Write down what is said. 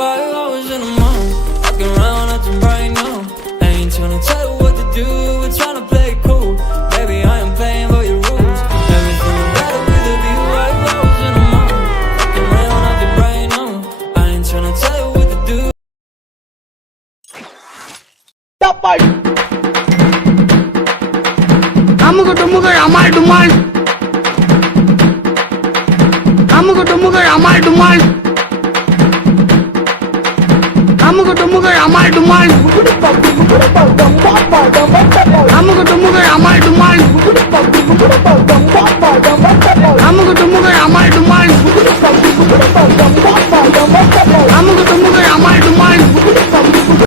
5 hours in the morning, walking around acting right now. I ain't tryna tell you what to do, we're tryna play it cool. Baby, I am playing by your rules. Everything is better with a view. 5 hours in the morning, walking around acting right now. I ain't tryna tell you what to do. Amuku tumuku amal dumal. Amuku tumuku amal dumal. Amuku tumuku amal dumal. Amuku tumuku amal dumal. Amuku tumuku amal dumal.